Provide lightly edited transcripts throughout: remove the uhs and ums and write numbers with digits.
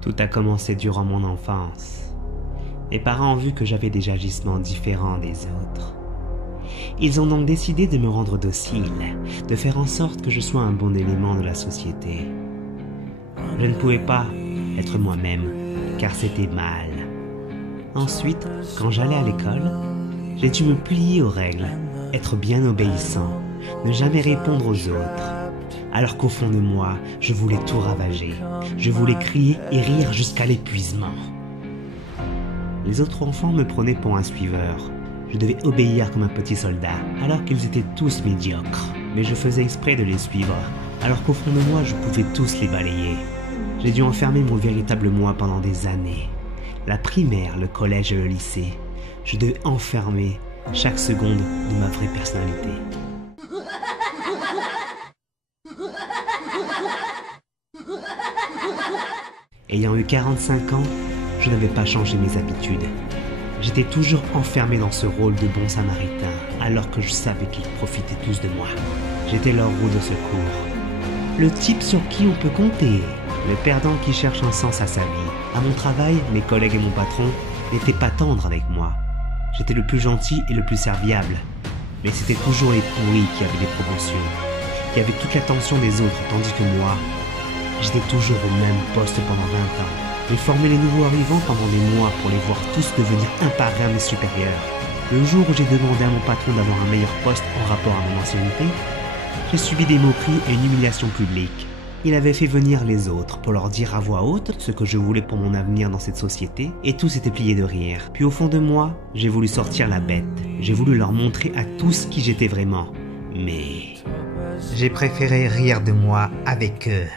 Tout a commencé durant mon enfance. Mes parents ont vu que j'avais des agissements différents des autres. Ils ont donc décidé de me rendre docile, de faire en sorte que je sois un bon élément de la société. Je ne pouvais pas être moi-même, car c'était mal. Ensuite, quand j'allais à l'école, j'ai dû me plier aux règles, être bien obéissant, ne jamais répondre aux autres. Alors qu'au fond de moi, je voulais tout ravager. Je voulais crier et rire jusqu'à l'épuisement. Les autres enfants me prenaient pour un suiveur. Je devais obéir comme un petit soldat, alors qu'ils étaient tous médiocres. Mais je faisais exprès de les suivre, alors qu'au fond de moi, je pouvais tous les balayer. J'ai dû enfermer mon véritable moi pendant des années. La primaire, le collège et le lycée. Je devais enfermer chaque seconde de ma vraie personnalité. Ayant eu 45 ans, je n'avais pas changé mes habitudes. J'étais toujours enfermé dans ce rôle de bon samaritain, alors que je savais qu'ils profitaient tous de moi. J'étais leur roue de secours. Le type sur qui on peut compter. Le perdant qui cherche un sens à sa vie. À mon travail, mes collègues et mon patron n'étaient pas tendres avec moi. J'étais le plus gentil et le plus serviable. Mais c'était toujours les pourris qui avaient des promotions, qui avaient toute l'attention des autres, tandis que moi, j'étais toujours au même poste pendant 20 ans. J'ai formé les nouveaux arrivants pendant des mois pour les voir tous devenir un par un mes supérieurs. Le jour où j'ai demandé à mon patron d'avoir un meilleur poste en rapport à mon ancienneté, j'ai subi des moqueries et une humiliation publique. Il avait fait venir les autres pour leur dire à voix haute ce que je voulais pour mon avenir dans cette société, et tous étaient pliés de rire. Puis au fond de moi, j'ai voulu sortir la bête. J'ai voulu leur montrer à tous qui j'étais vraiment. Mais j'ai préféré rire de moi avec eux.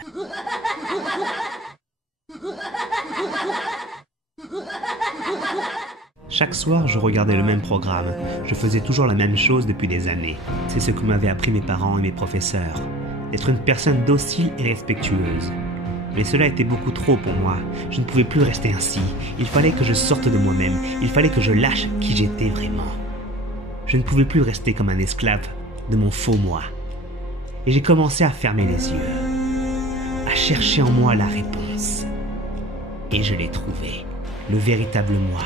Chaque soir, je regardais le même programme. Je faisais toujours la même chose depuis des années. C'est ce que m'avaient appris mes parents et mes professeurs. D'être une personne docile et respectueuse. Mais cela était beaucoup trop pour moi. Je ne pouvais plus rester ainsi. Il fallait que je sorte de moi-même. Il fallait que je lâche qui j'étais vraiment. Je ne pouvais plus rester comme un esclave de mon faux moi. Et j'ai commencé à fermer les yeux, à chercher en moi la réponse. Et je l'ai trouvé, le véritable moi.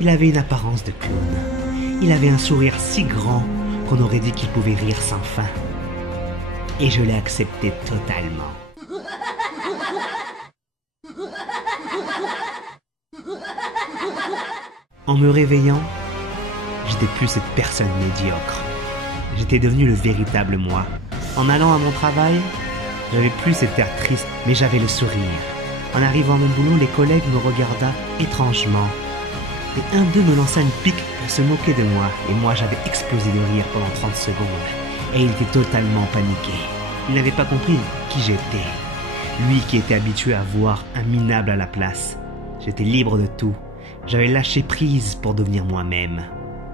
Il avait une apparence de clown. Il avait un sourire si grand qu'on aurait dit qu'il pouvait rire sans fin. Et je l'ai accepté totalement. En me réveillant, j'étais plus cette personne médiocre. J'étais devenu le véritable moi. En allant à mon travail, j'avais plus cet air triste, mais j'avais le sourire. En arrivant à mon boulot, les collègues me regardaient étrangement. Et un d'eux me lança une pique pour se moquer de moi, et moi j'avais explosé de rire pendant 30 secondes. Et il était totalement paniqué. Il n'avait pas compris qui j'étais. Lui qui était habitué à voir un minable à la place. J'étais libre de tout. J'avais lâché prise pour devenir moi-même.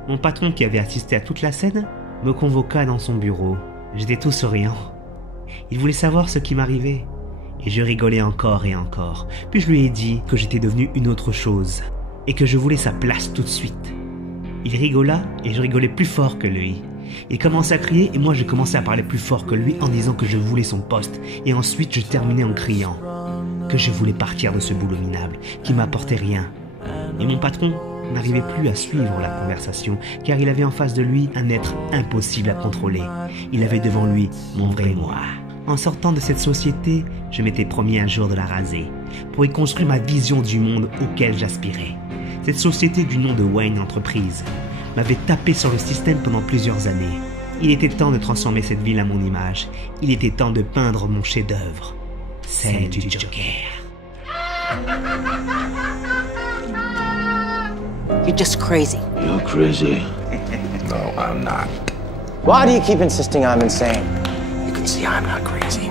Mon patron qui avait assisté à toute la scène me convoqua dans son bureau. J'étais tout souriant. Il voulait savoir ce qui m'arrivait. Et je rigolais encore et encore. Puis je lui ai dit que j'étais devenu une autre chose. Et que je voulais sa place tout de suite. Il rigola et je rigolais plus fort que lui. Il commençait à crier et moi je commençais à parler plus fort que lui en disant que je voulais son poste. Et ensuite je terminais en criant que je voulais partir de ce boulot minable qui m'apportait rien. Et mon patron n'arrivait plus à suivre la conversation car il avait en face de lui un être impossible à contrôler. Il avait devant lui mon vrai moi. En sortant de cette société, je m'étais promis un jour de la raser pour y construire ma vision du monde auquel j'aspirais. Cette société du nom de Wayne Entreprise m'avait tapé sur le système pendant plusieurs années. Il était temps de transformer cette ville à mon image. Il était temps de peindre mon chef-d'œuvre, celle du Joker. You're just crazy. You're crazy. No, I'm not. Why do you keep insisting I'm insane? You can see I'm not crazy.